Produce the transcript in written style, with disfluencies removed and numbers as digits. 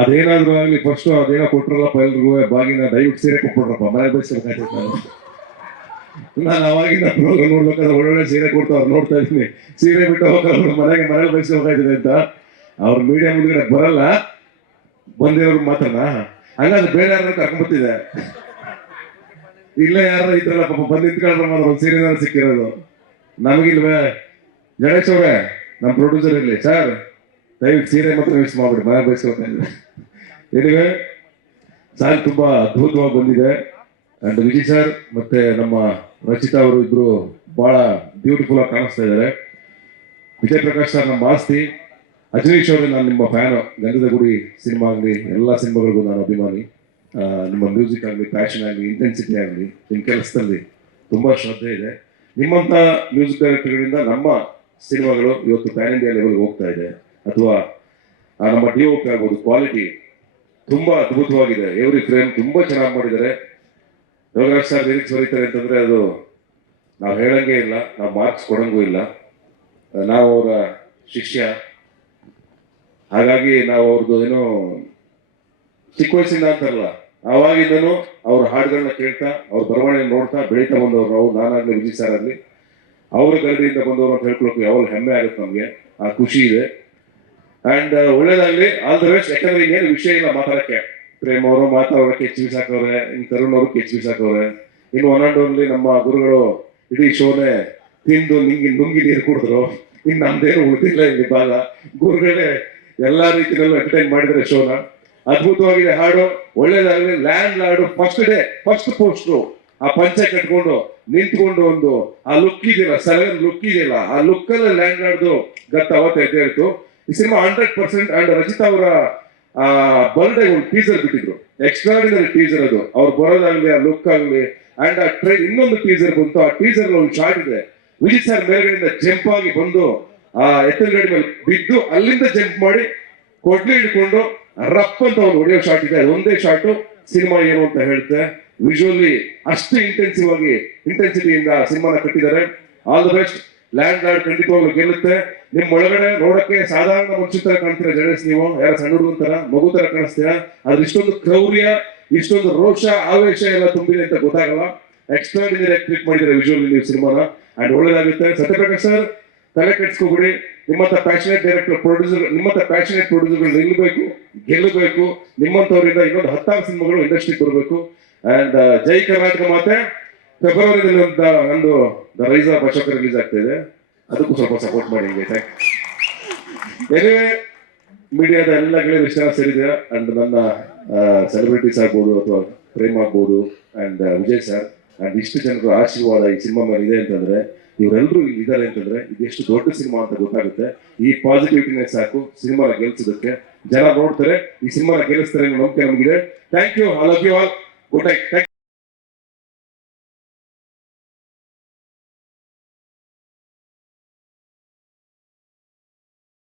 ಅದೇನಾದ್ರು ಆಗ್ಲಿ ಫಸ್ಟ್ ಅದೇನೋ ಕೊಟ್ರಲ್ಲಪ್ಪ ಎಲ್ರಿಗೂ ಬಾಗಿನ ದಯವಿಟ್ಟು ಸೀರೆ ಕೊಟ್ಬಿಡ್ರಪ್ಪ ಮನೆ ಬಯಸ್ಬೇಕಾಗ್ತೈತೆ ನಾನು ಅವಾಗಿನ ಪ್ರೋಗ್ರಾಮ್ ನೋಡ್ಬೇಕಾದ್ರೆ ಒಳ್ಳೊಳ್ಳೆ ಸೀರೆ ಕೊಡ್ತಾವ್ರು ನೋಡ್ತಾ ಇದ್ದೀನಿ. ಸೀರೆ ಬಿಟ್ಟು ಹೋಗೋರು ಮನೆಗೆ ಬಯಸ್ಬೇಕಾಗಿದೆ ಅಂತ ಅವ್ರ ಮೀಡಿಯಾ ಮುಂದ್ಗಡೆ ಬರಲ್ಲ, ಬಂದಿರೋರು ಮಾತ್ರನ ಹಂಗಾದ್ರೆ ಬೇರೆ ಯಾರು ಕರ್ಕೊಂಡ್ಬರ್ತಿದೆ. ಇಲ್ಲೇ ಯಾರು ಇದ್ರಲ್ಲ ಪಾಪ ಬಂದು ನಿಂತ್ಕೊಂಡ್ರೆ ಮಾತ್ರ ಒಂದು ಸೀರೆ ಸಿಕ್ಕಿರೋದು ನಮಗಿಲ್ವೇ. ಗಣೇಶ್ ಅವ್ರೆ ನಮ್ಮ ಪ್ರೊಡ್ಯೂಸರ್ ಇರಲಿ ಸರ್, ದಯವಿಟ್ಟು ಸೀರೆ ಮಾತ್ರ ಮಿಸ್ ಮಾಡ್ಬಿಡಿ, ಮನೆ ಬಯಸ್ಕೊಳ್ತಾ ಇದ್ದೀವಿ. ಸಾಂಗ್ ತುಂಬಾ ಅದ್ಭುತವಾಗಿ ಬಂದಿದೆ. ಅಂಡ್ ವಿಜಯ್ ಸರ್ ಮತ್ತೆ ನಮ್ಮ ರಚಿತಾ ಅವರು ಇಬ್ರು ಬಹಳ ಬ್ಯೂಟಿಫುಲ್ ಆಗಿ ಕಾಣಿಸ್ತಾ ಇದ್ದಾರೆ. ವಿಜಯ್ ಪ್ರಕಾಶ್ ಸರ್ ನಮ್ಮ ಆಸ್ತಿ. ಅಜನೀಶ್ ಅವರು ನಾನು ನಿಮ್ಮ ಫ್ಯಾನು. ಗಂಧದ ಗುಡಿ ಸಿನಿಮಾ ಆಗಲಿ ಎಲ್ಲ ಸಿನಿಮಾಗಳಿಗೂ ನಾನು ಅಭಿಮಾನಿ. ನಿಮ್ಮ ಮ್ಯೂಸಿಕ್ ಆಗಲಿ, ಪ್ಯಾಷನ್ ಆಗಲಿ, ಇಂಟೆನ್ಸಿಟಿ ಆಗಲಿ, ನಿಮ್ಮ ಕೆಲಸದಲ್ಲಿ ತುಂಬ ಶ್ರದ್ಧೆ ಇದೆ. ನಿಮ್ಮಂಥ ಮ್ಯೂಸಿಕ್ ಡೈರೆಕ್ಟರ್ಗಳಿಂದ ನಮ್ಮ ಸಿನಿಮಾಗಳು ಇವತ್ತು ಪ್ಯಾನ್ ಇಂಡಿಯಾ ಲೆವೆಲ್ಗೆ ಹೋಗ್ತಾ ಇದೆ. ಅಥವಾ ನಮ್ಮ ಡಿಒಪಿ ಆಗ್ಬೋದು, ಕ್ವಾಲಿಟಿ ತುಂಬ ಅದ್ಭುತವಾಗಿದೆ. ಎವ್ರಿ ಫ್ರೇಮ್ ತುಂಬ ಚೆನ್ನಾಗಿ ಮಾಡಿದ್ದಾರೆ. ಯೋಗರಾಜ್ ಸರ್ ಲಿರಿಕ್ಸ್ ಬರೀತಾರೆ ಅಂತಂದರೆ ಅದು ನಾವು ಹೇಳಂಗೆ ಇಲ್ಲ, ನಾವು ಮಾರ್ಕ್ಸ್ ಕೊಡಂಗೂ ಇಲ್ಲ. ನಾವು ಅವರ ಶಿಷ್ಯ, ಹಾಗಾಗಿ ನಾವು ಅವ್ರದ್ದು ಏನೋ ಚಿಕ್ಕ ವಯಸ್ಸಿಂದ ಅಂತಾರಲ್ಲ, ಆವಾಗಿಂದನೂ ಅವ್ರ ಹಾಡುಗಳನ್ನ ಕೇಳ್ತಾ ಅವ್ರ ಬರವಣಿಗೆ ನೋಡ್ತಾ ಬೆಳೀತಾ ಬಂದವರು ನಾವು. ನಾನಾಗಲಿ ವಿಜಯ್ ಸರ್ ಆಗಲಿ ಅವ್ರ ಗರಡಿಯಿಂದ ಬಂದವರು ಅಂತ ಹೇಳ್ಕೊಳಕ್ಕೆ ಯಾವಾಗ ಹೆಮ್ಮೆ ಆಗುತ್ತೆ ನಮಗೆ, ಆ ಖುಷಿ ಇದೆ. ಆ್ಯಂಡ್ ಒಳ್ಳೇದಾಗಲಿ, ಆಲ್ ದ ಬೆಸ್ಟ್. ಯಾಕಂದ್ರೆ ಇನ್ನೇನು ವಿಷಯ ಇಲ್ಲ ಮಾತಾಡೋಕ್ಕೆ. ಪ್ರೇಮ್ ಅವರು ಮಾತಾಡೋಕ್ಕೆ ಕೆಚ್ ಬಿಸಾಕವ್ರೆ, ಇನ್ನು ತರುಣ್ ಅವರು ಕೆಚ್ ಬಿಸಾಕವ್ರೆ. ಇನ್ನು ಒನ್ ಆ್ಯಂಡ್ ಓನ್ಲಿ ನಮ್ಮ ಗುರುಗಳು ಇಡೀ ಶೋನೇ ತಿಂದು ನುಂಗಿ ನೀರು ಕುಡಿದ್ರು. ಇನ್ನು ನಮ್ದೇನು ಉಳಿದಿಲ್ಲ ಇಲ್ಲಿ ಭಾಗ. ಗುರುಗಳೇ ಎಲ್ಲಾ ರೀತಿಯಲ್ಲೂ ಎಂಟರ್ಟೈನ್ ಮಾಡಿದ್ರೆ ಶೋನ. ಅದ್ಭುತವಾಗಿದೆ ಹಾಡು, ಒಳ್ಳೇದಾಗಲಿ. Land lord first day first poster ಆ ಪಂಚೆ ಕಟ್ಕೊಂಡು ನಿಂತ್ಕೊಂಡು ಒಂದು ಆ ಲುಕ್ ಇದೆಯಲ್ಲ, ಸಲಗನ್ ಲುಕ್ ಇದೆಯಲ್ಲ, ಆ ಲುಕ್ ಅಲ್ಲಿ ಲ್ಯಾಂಡ್ ಲಾರ್ಡ್ದು ಗತ್ತ ಅವತ್ತು ಎದ್ದೇಳ್ತು. ಈ ಸಿನಿಮಾ 100%. ಅಂಡ್ ರಚಿತಾ ಅವರ ಬರ್ಡೇ ಒಂದು ಟೀಸರ್ ಬಿಟ್ಟಿದ್ರು, ಎಕ್ಸ್ಟ್ರಾಡಿನರಿ ಟೀಸರ್ ಅದು. ಅವ್ರು ಬರೋದಾಗ್ಲಿ, ಆ ಲುಕ್ ಆಗಲಿ. ಅಂಡ್ ಆ ಇನ್ನೊಂದು ಟೀಸರ್ ಬಂತು. ಆ ಟೀಸರ್ ಒಂದು ಶಾರ್ಟ್ ಇದೆ, ವಿಜಯ್ ಸರ್ ಮೇಲ್ಗಡೆಯಿಂದ ಜಂಪ್ ಆಗಿ ಬಂದು ಆ ಎತ್ತನ ಗಾಡಿ ಮೇಲೆ ಬಿದ್ದು ಅಲ್ಲಿಂದ ಜಂಪ್ ಮಾಡಿ ಕೊಡ್ಲಿ ಹಿಡ್ಕೊಂಡು ರಪ್ ಅಂತ ಒಂದು ಹೊಡೆಯೋ ಶಾರ್ಟ್ ಇದೆ. ಅದೊಂದೇ ಶಾರ್ಟು ಸಿನಿಮಾ ಏನು ಅಂತ ಹೇಳುತ್ತೆ. ವಿಜುವಲಿ ಅಷ್ಟು ಇಂಟೆನ್ಸಿಟಿಯಿಂದ ಸಿನಿಮಾನ ಕಟ್ಟಿದ್ದಾರೆ. All the best. Land lord ಖಂಡಿತವಾಗ್ಲೂ ಗೆಲ್ಲುತ್ತೆ. ನಿಮ್ ಒಳಗಡೆ ನೋಡಕ್ಕೆ ಸಾಧಾರಣ ಮನುಷ್ಯ ತರ ಕಾಣ್ತೀರಾ ಜಡೇಶ್, ನೀವು ಯಾರ ಸಣ್ಣ ಹುಡುಗನ ತರ, ಮಗು ತರ ಕಾಣಿಸ್ತೀರಾ. ಅದ್ರ ಇಷ್ಟೊಂದು ಕ್ರೌರ್ಯ, ಇಷ್ಟೊಂದು ರೋಷ, ಆವೇಶ ಎಲ್ಲ ತುಂಬಿದೆ ಅಂತ ಗೊತ್ತಾಗಲ್ಲ. ಎಕ್ಸ್ಟ್ರಾಡಿನರಿ ಟ್ರೀಟ್ ಮಾಡಿದ್ದಾರೆ ವಿಜುವಲಿ ನೀವು ಸಿನಿಮಾನ. ಅಂಡ್ ಒಳ್ಳೇದಾಗುತ್ತೆ. ಸತ್ಯಪ್ರಕಾಶ್ ಸರ್ ತಲೆ ಕೆಡ್ಸ್ಕೊಬಿಡಿ. ನಿಮ್ಮಂತ ಪ್ಯಾಷನೇಟ್ ಡೈರೆಕ್ಟರ್ ಪ್ರೊಡ್ಯೂಸರ್, ನಿಮ್ಮಂತ ಪ್ಯಾಷನೇಟ್ ಪ್ರೊಡ್ಯೂಸರ್ಗಳು ನಿಲ್ಲಬೇಕು, ಗೆಲ್ಲಬೇಕು. ನಿಮ್ಮಂತವರಿಂದ ಇನ್ನೊಂದು 10 ಸಿನಿಮಾಗಳು ಇಂಡಸ್ಟ್ರಿಗೆ ಬರಬೇಕು. ಅಂಡ್ ಜೈ ಕರ್ನಾಟಕ ಮಾತೆ. ಫೆಬ್ರವರಿದಲ್ಲಿ ನಂದು the rise of Ashoka release ಆಗ್ತಾ ಇದೆ, ಅದಕ್ಕೂ ಸ್ವಲ್ಪ ಸಪೋರ್ಟ್ ಮಾಡಿ. ಎನಿವೇ ಮೀಡಿಯಾದ ಎಲ್ಲ ಗೆಳೆಯರು ಇಷ್ಟ ಸೇರಿದೆ. ಅಂಡ್ ನನ್ನ ಸೆಲೆಬ್ರಿಟೀಸ್ ಆಗ್ಬೋದು ಅಥವಾ ಪ್ರೇಮ್ ಆಗ್ಬೋದು ಅಂಡ್ ವಿಜಯ್ ಸರ್ ಅಂಡ್ ಇಷ್ಟು ಜನರು ಆಶೀರ್ವಾದ ಈ ಸಿನಿಮಾ ಮೇಲೆ ಇದೆ ಅಂತಂದ್ರೆ, ಇವರೆಲ್ಲರೂ ಇಲ್ಲಿ ಇದ್ದಾರೆ ಅಂತಂದ್ರೆ ಇದು ಎಷ್ಟು ದೊಡ್ಡ ಸಿನಿಮಾ ಅಂತ ಗೊತ್ತಾಗುತ್ತೆ. ಈ ಪಾಸಿಟಿವಿಟಿನೇ ಸಾಕು ಸಿನಿಮಾನ ಗೆಲ್ಸೋದಕ್ಕೆ. ಜನ ನೋಡ್ತಾರೆ, ಈ ಸಿನಿಮಾನ ಗೆಲ್ಲಿಸ್ತಾರೆ ಅನ್ನೋ ನಂಬಿಕೆ ನಮಗಿದೆ. Thank you, I love you all. Good night.